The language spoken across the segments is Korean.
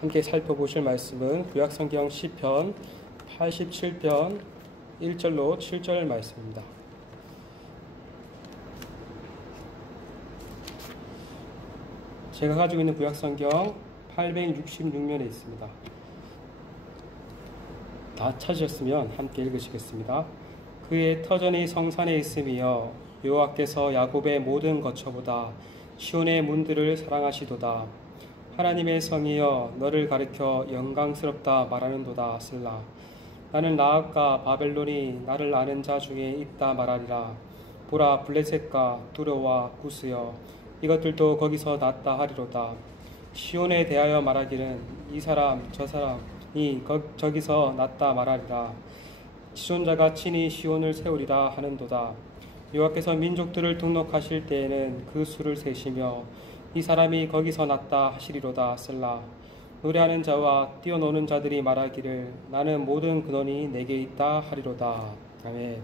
함께 살펴보실 말씀은 구약성경 시편 87편 1절로 7절 말씀입니다. 제가 가지고 있는 구약성경 866면에 있습니다. 다 찾으셨으면 함께 읽으시겠습니다. 그의 터전이 성산에 있으며 여호와께서 야곱의 모든 거처보다 시온의 문들을 사랑하시도다. 하나님의 성이여 너를 가리켜 영광스럽다 말하는도다. 슬라. 나는 나악과 바벨론이 나를 아는 자 중에 있다 말하리라. 보라, 블레셋과 두로와 구스여 이것들도 거기서 났다 하리로다. 시온에 대하여 말하기는 이 사람 저 사람이 저기서 났다 말하리라. 지존자가 친히 시온을 세우리라 하는도다. 여호와께서 민족들을 등록하실 때에는 그 수를 세시며 이 사람이 거기서 났다 하시리로다. 슬라. 노래하는 자와 뛰어노는 자들이 말하기를 나는 모든 근원이 내게 있다 하리로다. 아멘.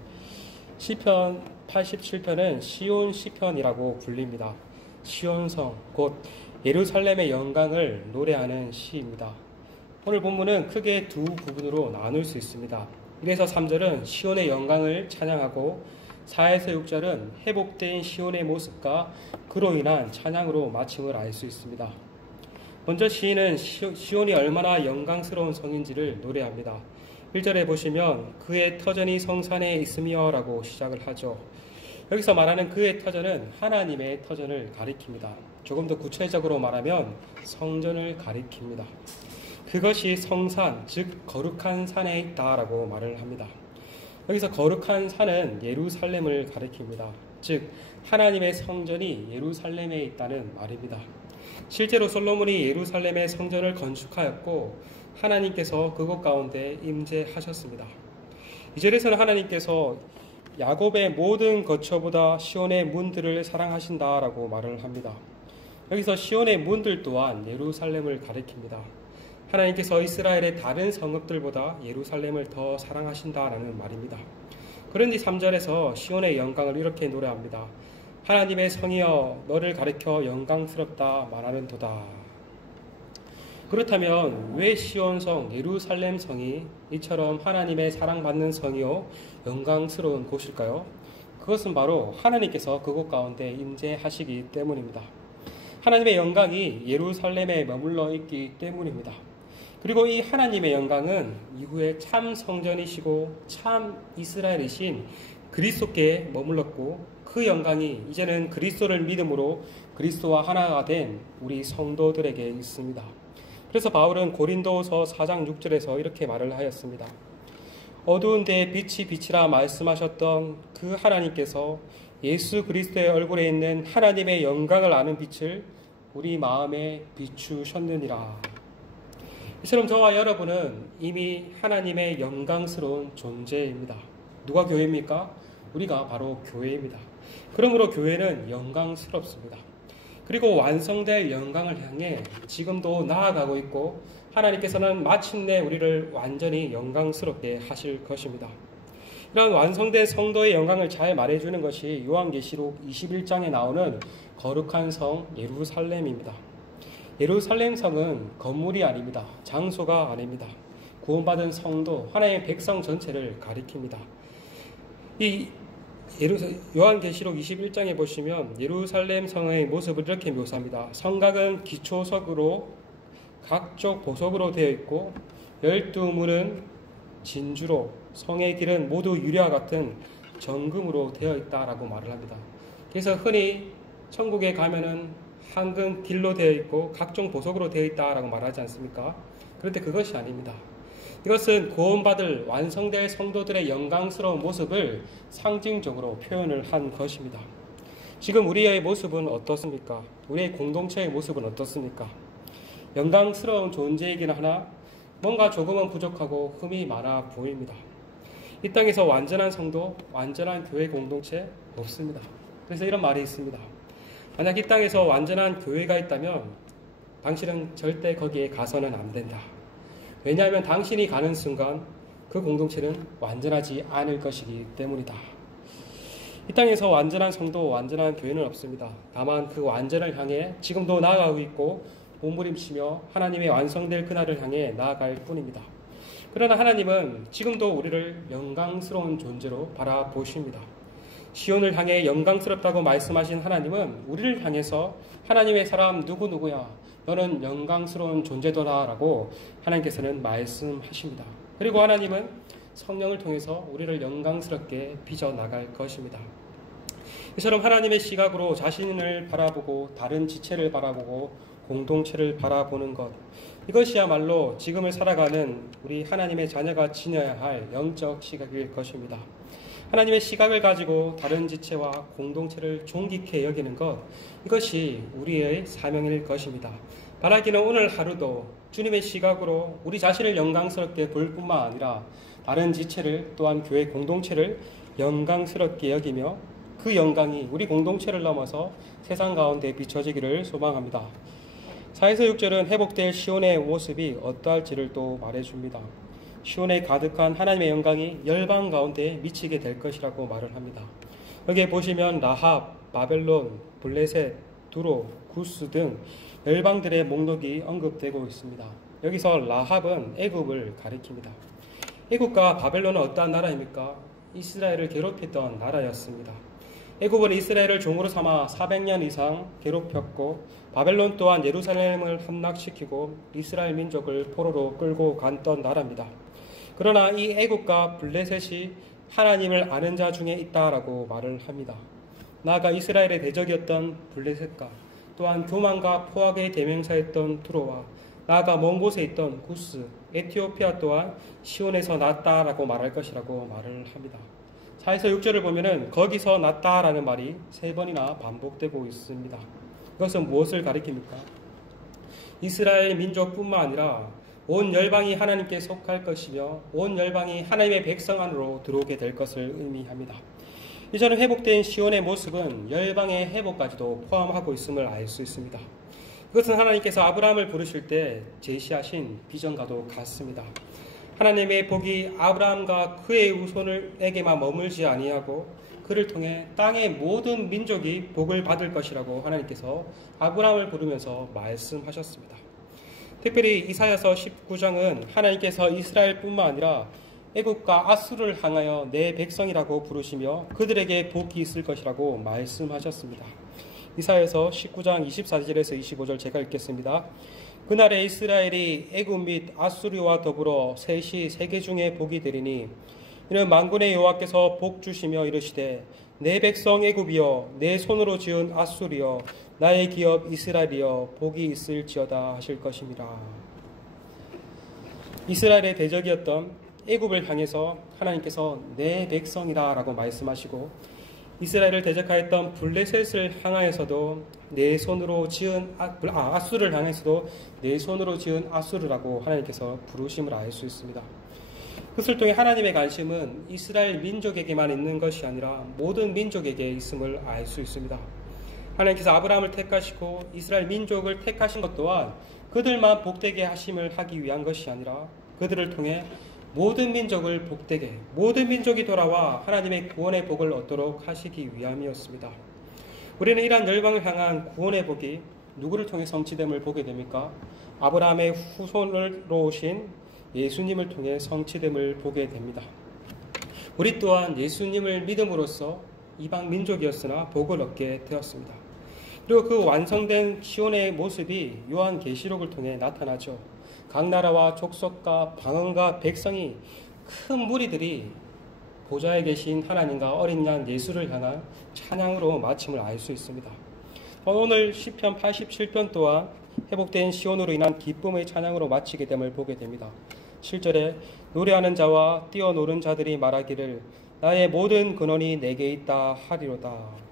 시편 87편은 시온 시편이라고 불립니다. 시온성, 곧 예루살렘의 영광을 노래하는 시입니다. 오늘 본문은 크게 두 부분으로 나눌 수 있습니다. 1에서 3절은 시온의 영광을 찬양하고 4에서 6절은 회복된 시온의 모습과 그로 인한 찬양으로 마침을 알 수 있습니다. 먼저 시인은 시온이 얼마나 영광스러운 성인지를 노래합니다. 1절에 보시면 그의 터전이 성산에 있으며 라고 시작을 하죠. 여기서 말하는 그의 터전은 하나님의 터전을 가리킵니다. 조금 더 구체적으로 말하면 성전을 가리킵니다. 그것이 성산, 즉 거룩한 산에 있다라고 말을 합니다. 여기서 거룩한 산은 예루살렘을 가리킵니다. 즉 하나님의 성전이 예루살렘에 있다는 말입니다. 실제로 솔로몬이 예루살렘의 성전을 건축하였고 하나님께서 그곳 가운데 임재하셨습니다. 2절에서는 하나님께서 야곱의 모든 거처보다 시온의 문들을 사랑하신다라고 말을 합니다. 여기서 시온의 문들 또한 예루살렘을 가리킵니다. 하나님께서 이스라엘의 다른 성읍들보다 예루살렘을 더 사랑하신다라는 말입니다. 그런데 3절에서 시온의 영광을 이렇게 노래합니다. 하나님의 성이여 너를 가리켜 영광스럽다 말하는도다. 그렇다면 왜 시온성, 예루살렘 성이 이처럼 하나님의 사랑받는 성이요 영광스러운 곳일까요? 그것은 바로 하나님께서 그곳 가운데 임재하시기 때문입니다. 하나님의 영광이 예루살렘에 머물러 있기 때문입니다. 그리고 이 하나님의 영광은 이후에 참 성전이시고 참 이스라엘이신 그리스도께 머물렀고 그 영광이 이제는 그리스도를 믿음으로 그리스도와 하나가 된 우리 성도들에게 있습니다. 그래서 바울은 고린도서 4장 6절에서 이렇게 말을 하였습니다. 어두운 데에 빛이 빛이라 말씀하셨던 그 하나님께서 예수 그리스도의 얼굴에 있는 하나님의 영광을 아는 빛을 우리 마음에 비추셨느니라. 이처럼 저와 여러분은 이미 하나님의 영광스러운 존재입니다. 누가 교회입니까? 우리가 바로 교회입니다. 그러므로 교회는 영광스럽습니다. 그리고 완성될 영광을 향해 지금도 나아가고 있고 하나님께서는 마침내 우리를 완전히 영광스럽게 하실 것입니다. 이런 완성된 성도의 영광을 잘 말해주는 것이 요한계시록 21장에 나오는 거룩한 성 예루살렘입니다. 예루살렘 성은 건물이 아닙니다. 장소가 아닙니다. 구원받은 성도, 하나님의 백성 전체를 가리킵니다. 이 요한계시록 21장에 보시면 예루살렘 성의 모습을 이렇게 묘사합니다. 성곽은 기초석으로 각종 보석으로 되어 있고 12문은 진주로, 성의 길은 모두 유리와 같은 정금으로 되어 있다라고 말을 합니다. 그래서 흔히 천국에 가면은 황금 길로 되어 있고 각종 보석으로 되어 있다라고 말하지 않습니까? 그런데 그것이 아닙니다. 이것은 구원받을 완성될 성도들의 영광스러운 모습을 상징적으로 표현을 한 것입니다. 지금 우리의 모습은 어떻습니까? 우리의 공동체의 모습은 어떻습니까? 영광스러운 존재이긴 하나 뭔가 조금은 부족하고 흠이 많아 보입니다. 이 땅에서 완전한 성도, 완전한 교회 공동체 없습니다. 그래서 이런 말이 있습니다. 만약 이 땅에서 완전한 교회가 있다면 당신은 절대 거기에 가서는 안 된다. 왜냐하면 당신이 가는 순간 그 공동체는 완전하지 않을 것이기 때문이다. 이 땅에서 완전한 성도, 완전한 교회는 없습니다. 다만 그 완전을 향해 지금도 나아가고 있고 몸부림치며 하나님의 완성될 그날을 향해 나아갈 뿐입니다. 그러나 하나님은 지금도 우리를 영광스러운 존재로 바라보십니다. 시온을 향해 영광스럽다고 말씀하신 하나님은 우리를 향해서 하나님의 사람 누구누구야 너는 영광스러운 존재더라 라고 하나님께서는 말씀하십니다. 그리고 하나님은 성령을 통해서 우리를 영광스럽게 빚어나갈 것입니다. 이처럼 하나님의 시각으로 자신을 바라보고 다른 지체를 바라보고 공동체를 바라보는 것, 이것이야말로 지금을 살아가는 우리 하나님의 자녀가 지녀야 할 영적 시각일 것입니다. 하나님의 시각을 가지고 다른 지체와 공동체를 존귀케 여기는 것, 이것이 우리의 사명일 것입니다. 바라기는 오늘 하루도 주님의 시각으로 우리 자신을 영광스럽게 볼 뿐만 아니라 다른 지체를 또한 교회 공동체를 영광스럽게 여기며 그 영광이 우리 공동체를 넘어서 세상 가운데 비춰지기를 소망합니다. 4에서 6절은 회복될 시온의 모습이 어떠할지를 또 말해줍니다. 시온에 가득한 하나님의 영광이 열방 가운데 미치게 될 것이라고 말을 합니다. 여기에 보시면 라합, 바벨론, 블레셋, 두로, 구스 등 열방들의 목록이 언급되고 있습니다. 여기서 라합은 애굽을 가리킵니다. 애굽과 바벨론은 어떠한 나라입니까? 이스라엘을 괴롭혔던 나라였습니다. 애굽은 이스라엘을 종으로 삼아 400년 이상 괴롭혔고 바벨론 또한 예루살렘을 함락시키고 이스라엘 민족을 포로로 끌고 갔던 나라입니다. 그러나 이 애굽과 블레셋이 하나님을 아는 자 중에 있다라고 말을 합니다. 나아가 이스라엘의 대적이었던 블레셋과 또한 교만과 포악의 대명사였던 두로와 나아가 먼 곳에 있던 구스, 에티오피아 또한 시온에서 났다라고 말할 것이라고 말을 합니다. 4에서 6절을 보면은 거기서 났다라는 말이 3번이나 반복되고 있습니다. 이것은 무엇을 가리킵니까? 이스라엘 민족뿐만 아니라 온 열방이 하나님께 속할 것이며 온 열방이 하나님의 백성 안으로 들어오게 될 것을 의미합니다. 이처럼 회복된 시온의 모습은 열방의 회복까지도 포함하고 있음을 알 수 있습니다. 그것은 하나님께서 아브라함을 부르실 때 제시하신 비전과도 같습니다. 하나님의 복이 아브라함과 그의 후손에게만 머물지 아니하고 그를 통해 땅의 모든 민족이 복을 받을 것이라고 하나님께서 아브라함을 부르면서 말씀하셨습니다. 특별히 이사야서 19장은 하나님께서 이스라엘뿐만 아니라 애굽과 아수르를 향하여 내 백성이라고 부르시며 그들에게 복이 있을 것이라고 말씀하셨습니다. 이사야서 19장 24절에서 25절 제가 읽겠습니다. 그날에 이스라엘이 애굽 및 아수르와 더불어 셋이 세계 중에 복이 되리니 이는 만군의 여호와께서 복 주시며 이르시되 내 백성 애굽이여 내 손으로 지은 아수르여 나의 기업 이스라엘이여 복이 있을지어다 하실 것입니다. 이스라엘의 대적이었던 애굽을 향해서 하나님께서 내 백성이다 라고 말씀하시고 이스라엘을 대적하였던 블레셋을 향하여서도 내 손으로 지은 아수르를 향해서도 내 손으로 지은 아수르라고 하나님께서 부르심을 알 수 있습니다. 그것을 통해 하나님의 관심은 이스라엘 민족에게만 있는 것이 아니라 모든 민족에게 있음을 알 수 있습니다. 하나님께서 아브라함을 택하시고 이스라엘 민족을 택하신 것 또한 그들만 복되게 하심을 하기 위한 것이 아니라 그들을 통해 모든 민족을 복되게 모든 민족이 돌아와 하나님의 구원의 복을 얻도록 하시기 위함이었습니다. 우리는 이러한 열방을 향한 구원의 복이 누구를 통해 성취됨을 보게 됩니까? 아브라함의 후손으로 오신 예수님을 통해 성취됨을 보게 됩니다. 우리 또한 예수님을 믿음으로써 이방 민족이었으나 복을 얻게 되었습니다. 그리고 그 완성된 시온의 모습이 요한계시록을 통해 나타나죠. 각 나라와 족속과 방언과 백성이 큰 무리들이 보좌에 계신 하나님과 어린 양 예수를 향한 찬양으로 마침을 알 수 있습니다. 오늘 시편 87편 또한 회복된 시온으로 인한 기쁨의 찬양으로 마치게 됨을 보게 됩니다. 7절에 노래하는 자와 뛰어노는 자들이 말하기를 나의 모든 근원이 내게 있다 하리로다.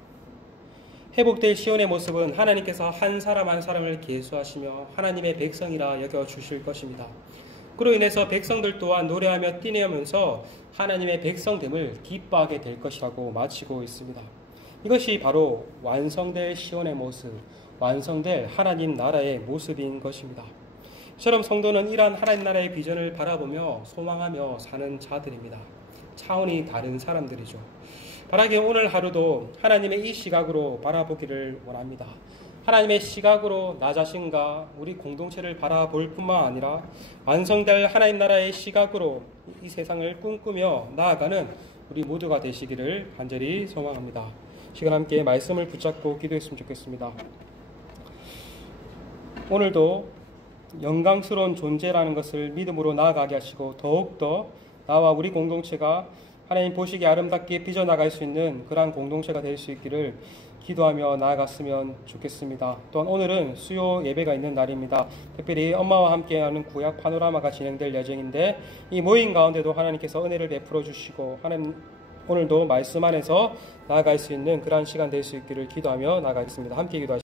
회복될 시온의 모습은 하나님께서 한 사람 한 사람을 계수하시며 하나님의 백성이라 여겨주실 것입니다. 그로 인해서 백성들 또한 노래하며 뛰내면서 하나님의 백성됨을 기뻐하게 될 것이라고 마치고 있습니다. 이것이 바로 완성될 시온의 모습, 완성될 하나님 나라의 모습인 것입니다. 이처럼 성도는 이러한 하나님 나라의 비전을 바라보며 소망하며 사는 자들입니다. 차원이 다른 사람들이죠. 바라기에 오늘 하루도 하나님의 이 시각으로 바라보기를 원합니다. 하나님의 시각으로 나 자신과 우리 공동체를 바라볼 뿐만 아니라 완성될 하나님 나라의 시각으로 이 세상을 꿈꾸며 나아가는 우리 모두가 되시기를 간절히 소망합니다. 시간 함께 말씀을 붙잡고 기도했으면 좋겠습니다. 오늘도 영광스러운 존재라는 것을 믿음으로 나아가게 하시고 더욱더 나와 우리 공동체가 하나님 보시기에 아름답게 빚어나갈 수 있는 그러한 공동체가 될 수 있기를 기도하며 나아갔으면 좋겠습니다. 또한 오늘은 수요 예배가 있는 날입니다. 특별히 엄마와 함께하는 구약 파노라마가 진행될 예정인데 이 모임 가운데도 하나님께서 은혜를 베풀어 주시고 하나님 오늘도 말씀 안에서 나아갈 수 있는 그러한 시간 될 수 있기를 기도하며 나아가겠습니다. 함께 기도하시겠습니다.